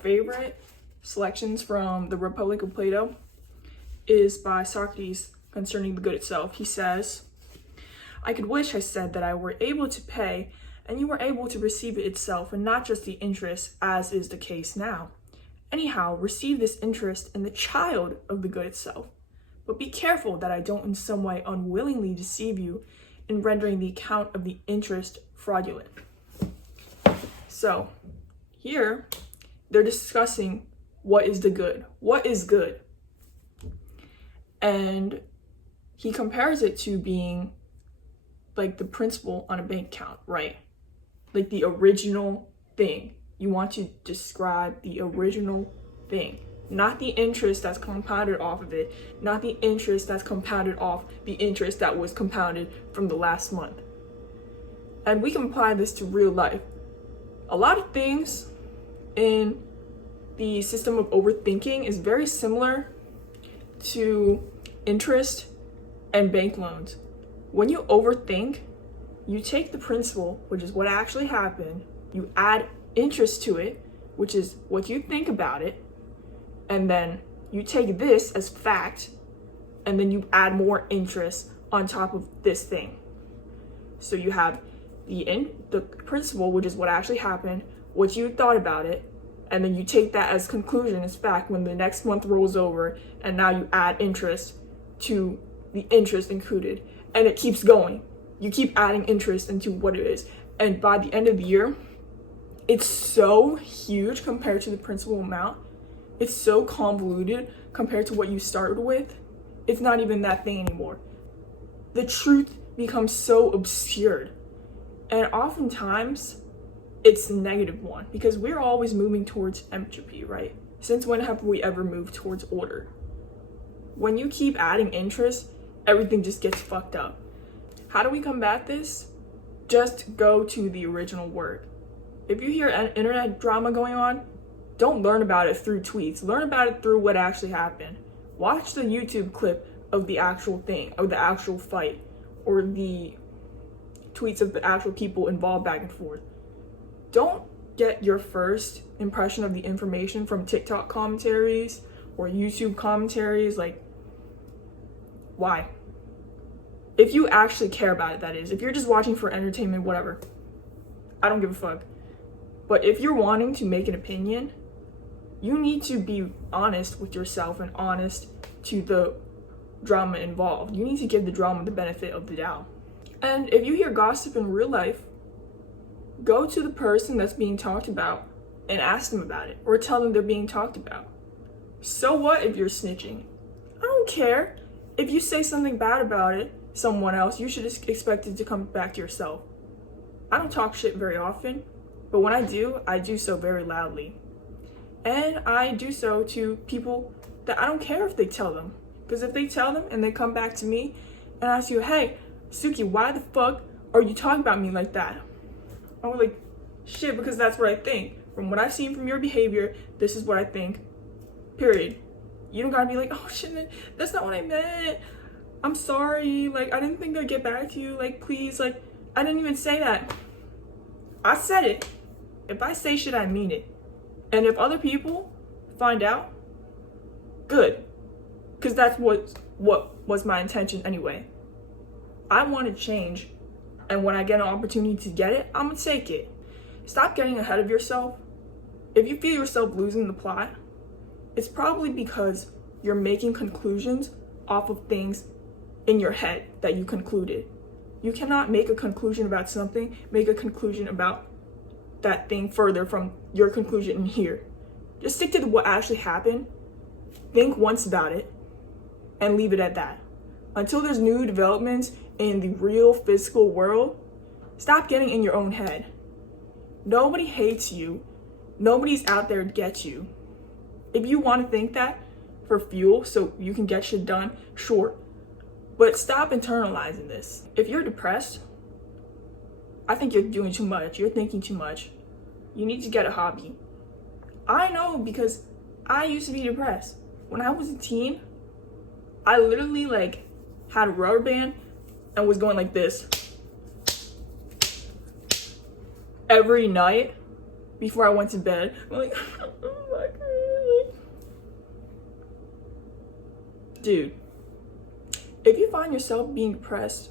favorite selections from the Republic of Plato is by Socrates concerning the good itself. He says, "I could wish, I said, that I were able to pay, and you were able to receive it itself, and not just the interest, as is the case now. Anyhow, receive this interest in the child of the good itself. But be careful that I don't in some way unwillingly deceive you in rendering the account of the interest fraudulent." So here they're discussing what is the good. What is good? And he compares it to being like the principal on a bank account, right? Like the original thing. You want to describe the original thing, not the interest that's compounded off of it, not the interest that's compounded off the interest that was compounded from the last month. And we can apply this to real life. A lot of things in the system of overthinking is very similar to interest and bank loans. When you overthink, you take the principal, which is what actually happened, you add interest to it, which is what you think about it, and then you take this as fact, and then you add more interest on top of this thing. So you have the principal, which is what actually happened, what you thought about it, and then you take that as conclusion, as fact, when the next month rolls over, and now you add interest to the interest included, and it keeps going. You keep adding interest into what it is, and by the end of the year, it's so huge compared to the principal amount. It's so convoluted compared to what you started with. It's not even that thing anymore. The truth becomes so obscured, and oftentimes it's the negative one, because we're always moving towards entropy, right? Since when have we ever moved towards order? When you keep adding interest, everything just gets fucked up. How do we combat this? Just go to the original work. If you hear an internet drama going on, don't learn about it through tweets. Learn about it through what actually happened. Watch the YouTube clip of the actual thing, of the actual fight, or the tweets of the actual people involved back and forth. Don't get your first impression of the information from TikTok commentaries or YouTube commentaries. Like, why? If you actually care about it, that is. If you're just watching for entertainment, whatever. I don't give a fuck. But if you're wanting to make an opinion, you need to be honest with yourself and honest to the drama involved. You need to give the drama the benefit of the doubt. And if you hear gossip in real life, go to the person that's being talked about and ask them about it, or tell them they're being talked about. So what if you're snitching? I don't care. If you say something bad about it, someone else, you should expect it to come back to yourself. I don't talk shit very often, but when I do so very loudly. And I do so to people that I don't care if they tell them. Because if they tell them and they come back to me and ask you, "Hey, Suki, why the fuck are you talking about me like that?" I'm like, shit, because that's what I think. From what I've seen from your behavior, this is what I think. Period. You don't gotta be like, "Oh shit, that's not what I meant. I'm sorry. Like, I didn't think I'd get back to you. Like, please, like, I didn't even say that." I said it. If I say shit, I mean it. And if other people find out, good. Because that's what was my intention anyway. I want to change. And when I get an opportunity to get it, I'm going to take it. Stop getting ahead of yourself. If you feel yourself losing the plot, it's probably because you're making conclusions off of things in your head that you concluded. You cannot make a conclusion about something, make a conclusion about that thing further from your conclusion in here. Just stick to what actually happened, think once about it, and leave it at that. Until there's new developments in the real physical world, stop getting in your own head. Nobody hates you. Nobody's out there to get you. If you want to think that for fuel so you can get shit done, sure. But stop internalizing this. If you're depressed, I think you're doing too much. You're thinking too much. You need to get a hobby. I know, because I used to be depressed. When I was a teen, I literally had a rubber band and was going like this every night before I went to bed. I'm like, oh my God. Dude, if you find yourself being depressed,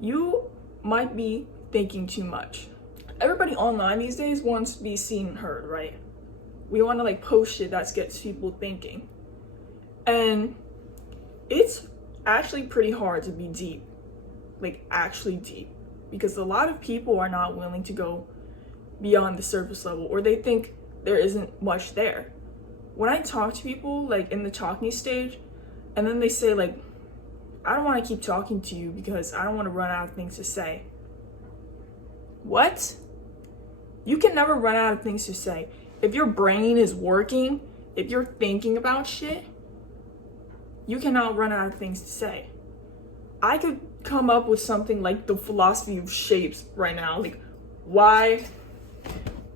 you might be thinking too much. Everybody online these days wants to be seen and heard, right? We want to like post shit that gets people thinking. And it's actually pretty hard to be deep, like actually deep, because a lot of people are not willing to go beyond the surface level, or they think there isn't much there. When I talk to people like in the talking stage, and then they say like, I don't want to keep talking to you because I don't want to run out of things to say. What? You can never run out of things to say. If your brain is working, if you're thinking about shit, you cannot run out of things to say. I could come up with something like the philosophy of shapes right now. Like, why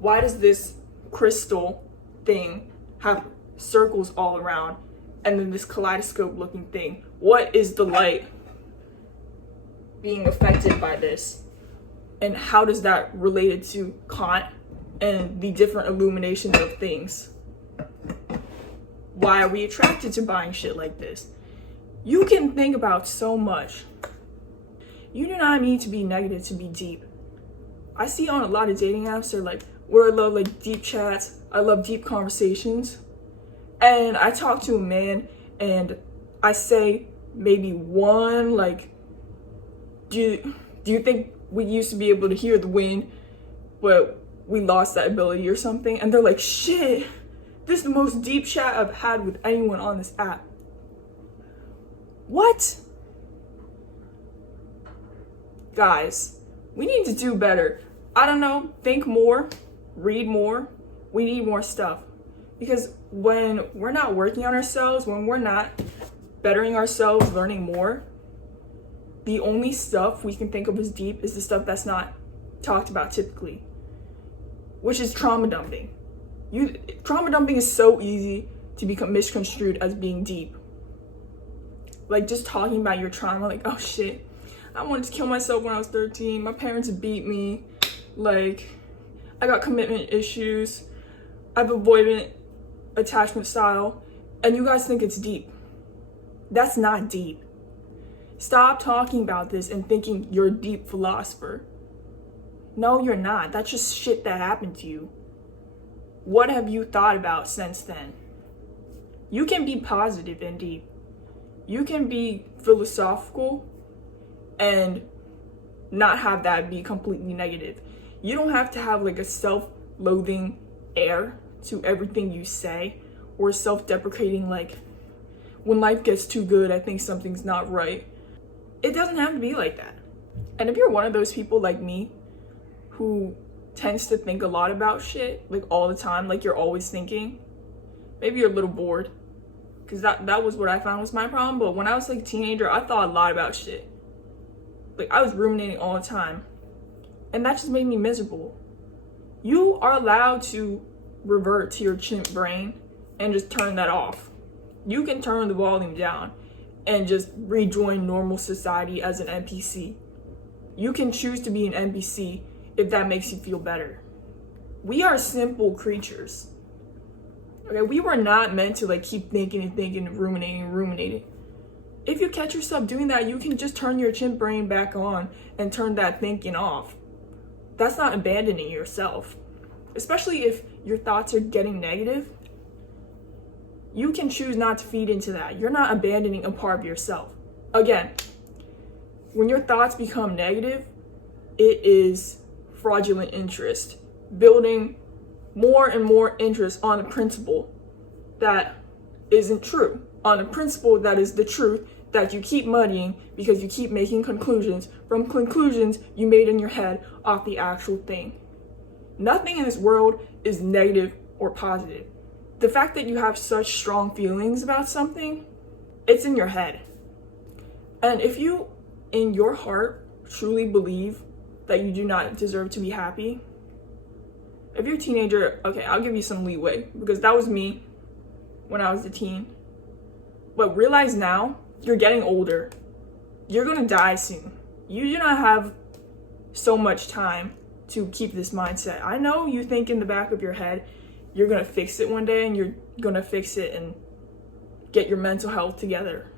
does this crystal thing have circles all around, and then this kaleidoscope looking thing? What is the light being affected by this? And how does that relate to Kant and the different illuminations of things? Why are we attracted to buying shit like this? You can think about so much. You do not need to be negative to be deep. I see on a lot of dating apps, they're like, where I love like deep chats, I love deep conversations. And I talk to a man and I say maybe one, like, do you think we used to be able to hear the wind, but we lost that ability or something? And they're like, shit, this is the most deep chat I've had with anyone on this app. What? Guys, we need to do better. I don't know, think more, read more. We need more stuff. Because when we're not working on ourselves, when we're not bettering ourselves, learning more, the only stuff we can think of as deep is the stuff that's not talked about typically, which is trauma dumping. Trauma dumping is so easy to become misconstrued as being deep. Like just talking about your trauma, like, oh shit, I wanted to kill myself when I was 13. My parents beat me. Like, I got commitment issues. I have avoidant attachment style. And you guys think it's deep. That's not deep. Stop talking about this and thinking you're a deep philosopher. No, you're not. That's just shit that happened to you. What have you thought about since then? You can be positive and deep. You can be philosophical and not have that be completely negative. You don't have to have like a self-loathing air to everything you say, or self-deprecating, like, when life gets too good, I think something's not right. It doesn't have to be like that. And if you're one of those people like me who tends to think a lot about shit, like all the time, like you're always thinking, maybe you're a little bored, because that was what I found was my problem. But when I was like a teenager, I thought a lot about shit. Like I was ruminating all the time, and that just made me miserable. You are allowed to revert to your chimp brain and just turn that off. You can turn the volume down and just rejoin normal society as an NPC. You can choose to be an NPC if that makes you feel better. We are simple creatures. Okay, we were not meant to like keep thinking and ruminating. If you catch yourself doing that, you can just turn your chimp brain back on and turn that thinking off. That's not abandoning yourself. Especially if your thoughts are getting negative, you can choose not to feed into that. You're not abandoning a part of yourself. Again, when your thoughts become negative, it is fraudulent interest. Building more and more interest on a principle that isn't true. On a principle that is the truth that you keep muddying because you keep making conclusions from conclusions you made in your head off the actual thing. Nothing in this world is negative or positive. The fact that you have such strong feelings about something, it's in your head. And if you, in your heart, truly believe that you do not deserve to be happy, if you're a teenager, okay, I'll give you some leeway, because that was me when I was a teen. But realize now, you're getting older. You're gonna die soon. You do not have so much time to keep this mindset. I know you think in the back of your head you're gonna fix it one day and you're gonna fix it and get your mental health together.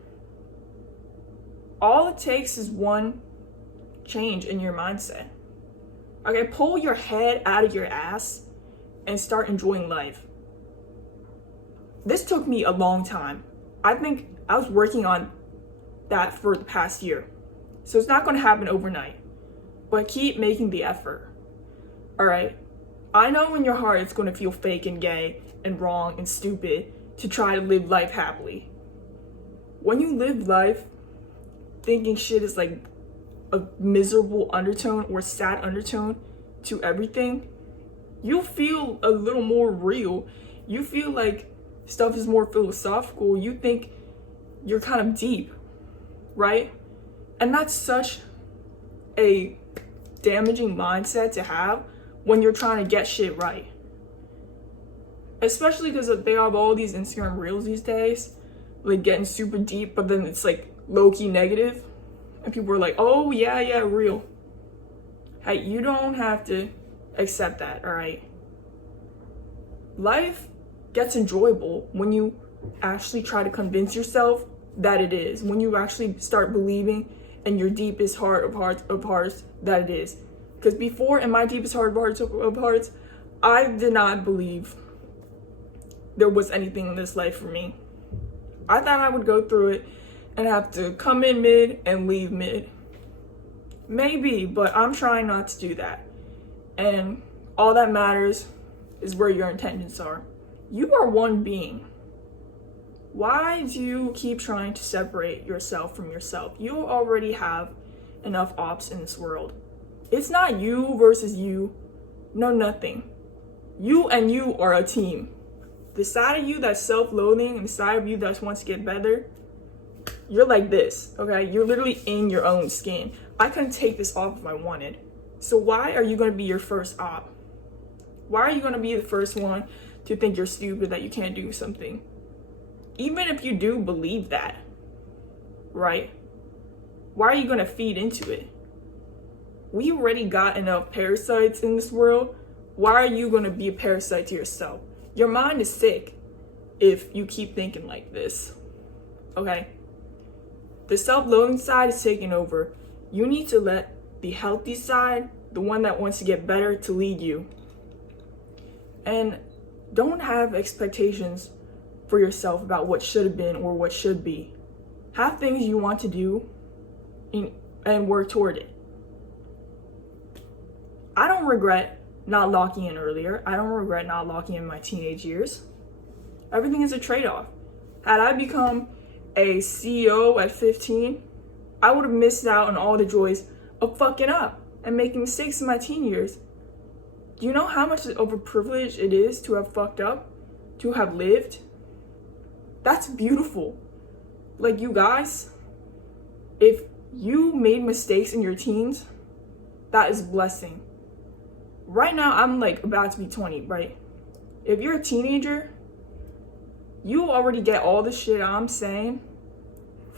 All it takes is one change in your mindset. Okay, pull your head out of your ass and start enjoying life. This took me a long time. I think I was working on that for the past year. So it's not going to happen overnight, but keep making the effort. All right. I know in your heart it's going to feel fake and gay and wrong and stupid to try to live life happily. When you live life thinking shit is like a miserable undertone or sad undertone to everything, you'll feel a little more real. You feel like stuff is more philosophical. You think you're kind of deep, right? And that's such a damaging mindset to have when you're trying to get shit right. Especially because they have all these Instagram reels these days, like getting super deep, but then it's like low-key negative. And people are like, oh, yeah, real. Hey, you don't have to accept that, all right? Life gets enjoyable when you actually try to convince yourself that it is. When you actually start believing in your deepest heart of hearts that it is. Because before, in my deepest heart of hearts, I did not believe there was anything in this life for me. I thought I would go through it and have to come in mid and leave mid. Maybe, but I'm trying not to do that. And all that matters is where your intentions are. You are one being. Why do you keep trying to separate yourself from yourself? You already have enough ops in this world. It's not you versus you. No, nothing. You and you are a team. The side of you that's self-loathing and the side of you that wants to get better, you're like this, okay? You're literally in your own skin. I couldn't take this off if I wanted. So why are you going to be your first op? Why are you going to be the first one to think you're stupid, that you can't do something? Even if you do believe that, right? Why are you going to feed into it? We already got enough parasites in this world. Why are you going to be a parasite to yourself? Your mind is sick if you keep thinking like this, okay? The self-loathing side is taking over. You need to let the healthy side, the one that wants to get better, to lead you. And don't have expectations for yourself about what should have been or what should be. Have things you want to do and work toward it. I don't regret not locking in earlier. I don't regret not locking in my teenage years. Everything is a trade-off. Had I become a CEO at 15, I would have missed out on all the joys of fucking up and making mistakes in my teen years. Do you know how much of a privilege it is to have fucked up, to have lived? That's beautiful. Like, you guys, if you made mistakes in your teens, that is a blessing. Right now, I'm like about to be 20, right? If you're a teenager, you already get all the shit I'm saying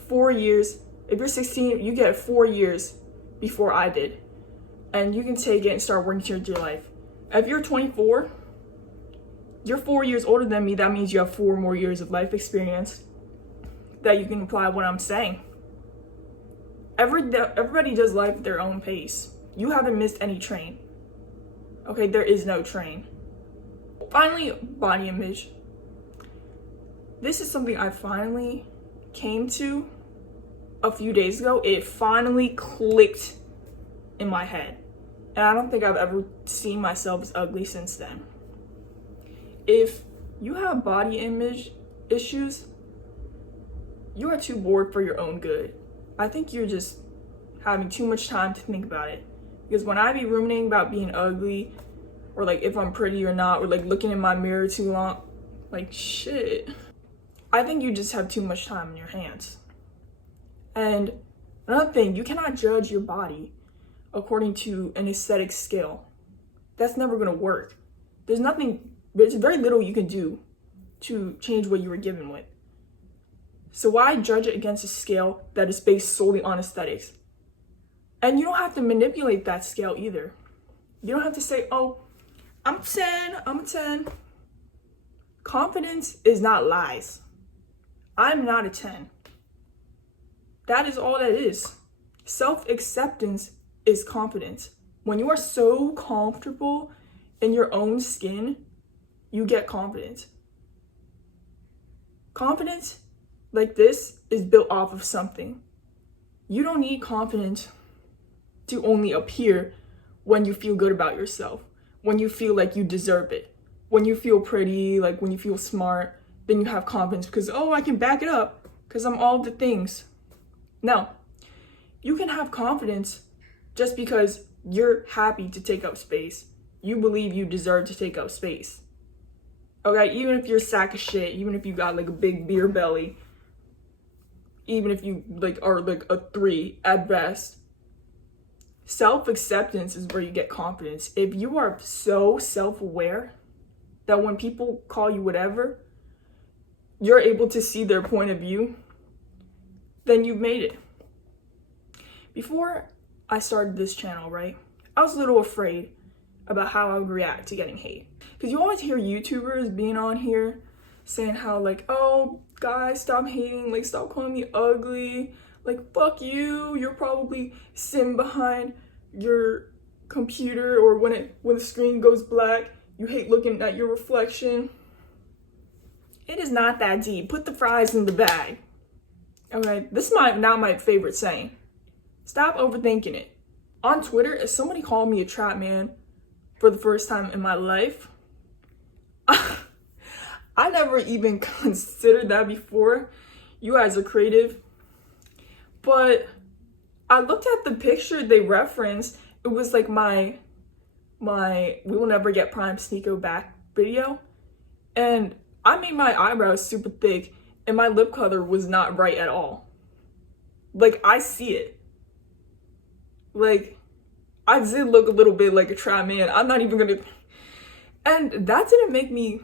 4 years. If you're 16, you get it 4 years before I did. And you can take it and start working towards your life. If you're 24, you're 4 years older than me. That means you have 4 more years of life experience that you can apply what I'm saying. Everybody does life at their own pace. You haven't missed any train. Okay, there is no train. Finally, body image. This is something I finally came to a few days ago. It finally clicked in my head. And I don't think I've ever seen myself as ugly since then. If you have body image issues, you are too bored for your own good. I think you're just having too much time to think about it. Because when I be ruminating about being ugly, or like if I'm pretty or not, or like looking in my mirror too long, like shit. I think you just have too much time in your hands. And another thing, you cannot judge your body according to an aesthetic scale. That's never gonna work. There's very little you can do to change what you were given with. So why judge it against a scale that is based solely on aesthetics? And you don't have to manipulate that scale either. You don't have to say, oh, I'm a 10, I'm a 10. Confidence is not lies. I'm not a 10. That is all that is. Self-acceptance is confidence. When you are so comfortable in your own skin, you get confidence. Confidence like this is built off of something. You don't need confidence to only appear when you feel good about yourself, when you feel like you deserve it, when you feel pretty, like when you feel smart, then you have confidence because, oh, I can back it up because I'm all the things. No, you can have confidence just because you're happy to take up space. You believe you deserve to take up space. Okay, even if you're a sack of shit, even if you got like a big beer belly, even if you like are like a 3 at best, self-acceptance is where you get confidence. If you are so self-aware that when people call you whatever, you're able to see their point of view, then you've made it. Before I started this channel, right, I was a little afraid about how I would react to getting hate. Because you always hear YouTubers being on here saying how like, oh, guys, stop hating, like stop calling me ugly, like fuck you, you're probably sitting behind your computer, or when the screen goes black, you hate looking at your reflection. It is not that deep. Put the fries in the bag. Okay, this is now my favorite saying. Stop overthinking it. On Twitter, if somebody called me a trap man for the first time in my life, I never even considered that before. You guys are creative. But I looked at the picture they referenced. It was like my We Will Never Get Prime Sneako Back video. And I made my eyebrows super thick and my lip color was not right at all. Like, I see it. Like, I did look a little bit like a trap man. I'm not even gonna... And that didn't make me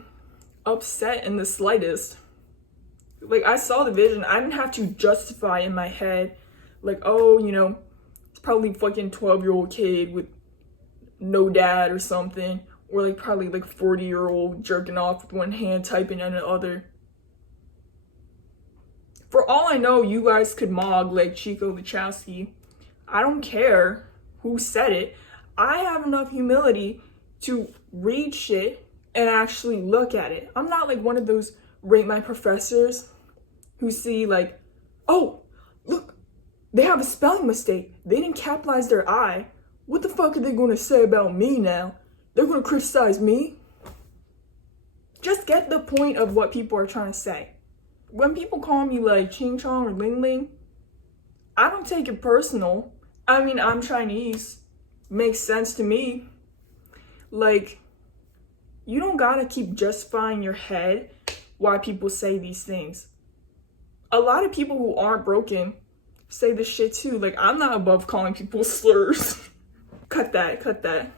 upset in the slightest. Like, I saw the vision. I didn't have to justify in my head, like, oh, you know, it's probably fucking 12-year-old kid with no dad or something. Or like probably like 40-year-old jerking off with one hand, typing on the other. For all I know, you guys could mog like Chico Wachowski. I don't care who said it. I have enough humility to read shit and actually look at it. I'm not like one of those rate my professors who see like, oh, look, they have a spelling mistake. They didn't capitalize their I. What the fuck are they going to say about me now? They're going to criticize me? Just get the point of what people are trying to say. When people call me like Ching Chong or Ling Ling, I don't take it personal. I mean, I'm Chinese. Makes sense to me. Like, you don't gotta keep justifying your head why people say these things. A lot of people who aren't broken say this shit too. Like, I'm not above calling people slurs. Cut that.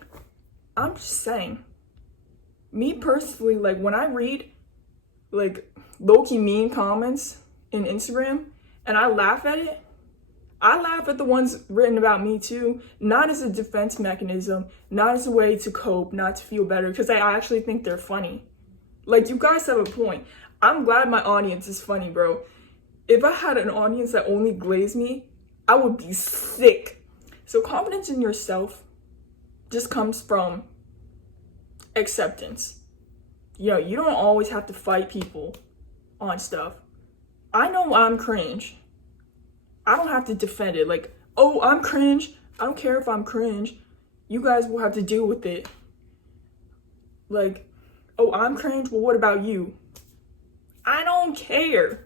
I'm just saying. Me personally, like, when I read, like, low-key mean comments in Instagram, and I laugh at it, I laugh at the ones written about me too, not as a defense mechanism, not as a way to cope, not to feel better, because I actually think they're funny. Like, you guys have a point. I'm glad my audience is funny, bro. If I had an audience that only glazed me, I would be sick. So confidence in yourself just comes from acceptance. You know, you don't always have to fight people on stuff. I know I'm cringe. I don't have to defend it. Like, oh, I'm cringe. I don't care if I'm cringe. You guys will have to deal with it. Like, oh, I'm cringe. Well, what about you? I don't care.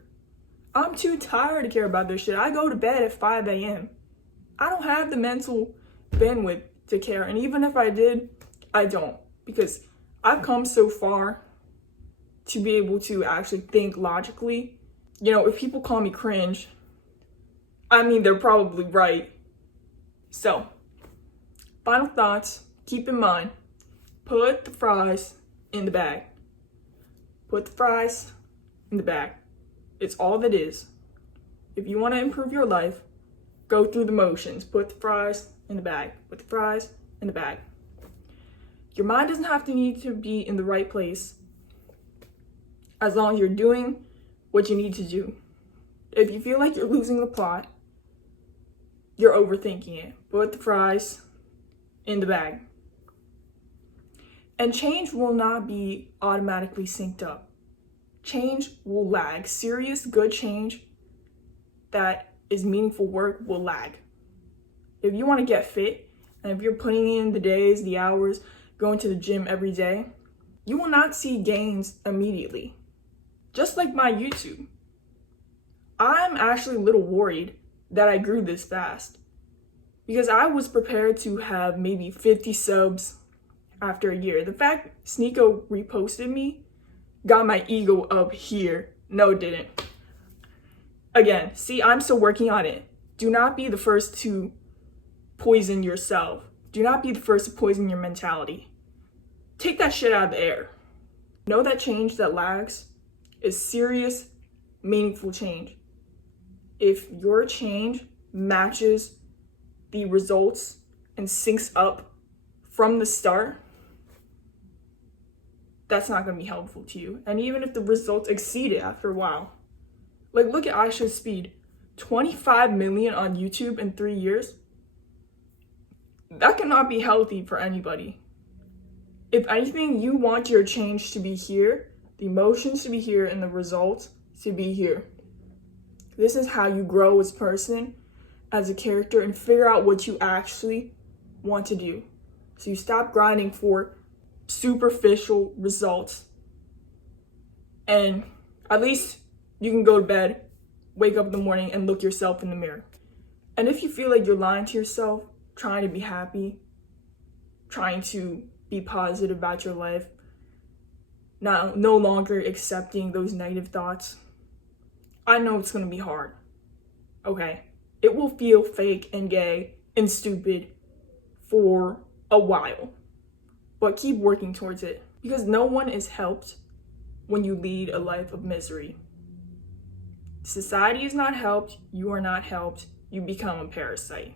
I'm too tired to care about this shit. I go to bed at 5 a.m. I don't have the mental bandwidth to care. And even if I did, I don't. Because I've come so far to be able to actually think logically. You know, if people call me cringe, I mean, they're probably right. So, final thoughts. Keep in mind, put the fries in the bag. Put the fries in the bag. It's all that is. If you want to improve your life, go through the motions. Put the fries in the bag. Put the fries in the bag. Your mind doesn't have to need to be in the right place as long as you're doing what you need to do. If you feel like you're losing the plot, you're overthinking it. Put the fries in the bag. And change will not be automatically synced up. Change will lag. Serious, good change that is meaningful work will lag. If you want to get fit, and if you're putting in the days, the hours, going to the gym every day, you will not see gains immediately. Just like my YouTube. I'm actually a little worried that I grew this fast because I was prepared to have maybe 50 subs after a year. The fact Sneeko reposted me got my ego up here. No, it didn't. Again, see, I'm still working on it. Do not be the first to poison yourself. Do not be the first to poison your mentality. Take that shit out of the air. Know that change that lags is serious, meaningful change. If your change matches the results and syncs up from the start, that's not going to be helpful to you. And even if the results exceed it after a while, like look at Aisha's speed, 25 million on YouTube in 3 years. That cannot be healthy for anybody. If anything, you want your change to be here, the emotions to be here, and the results to be here. This is how you grow as a person, as a character, and figure out what you actually want to do. So you stop grinding for superficial results. And at least you can go to bed, wake up in the morning, and look yourself in the mirror. And if you feel like you're lying to yourself, trying to be happy, trying to be positive about your life, no longer accepting those negative thoughts, I know it's going to be hard, okay? It will feel fake and gay and stupid for a while, but keep working towards it because no one is helped when you lead a life of misery. Society is not helped, you are not helped, you become a parasite.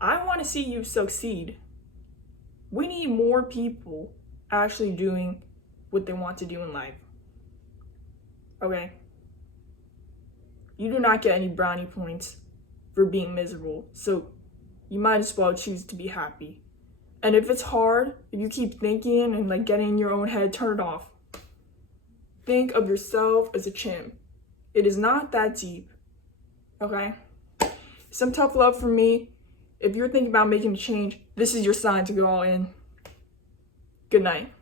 I want to see you succeed. We need more people actually doing what they want to do in life, okay? You do not get any brownie points for being miserable, so you might as well choose to be happy. And if it's hard, if you keep thinking and like getting in your own head, turn it off. Think of yourself as a chimp. It is not that deep, okay? Some tough love from me. If you're thinking about making a change, this is your sign to go all in. Good night.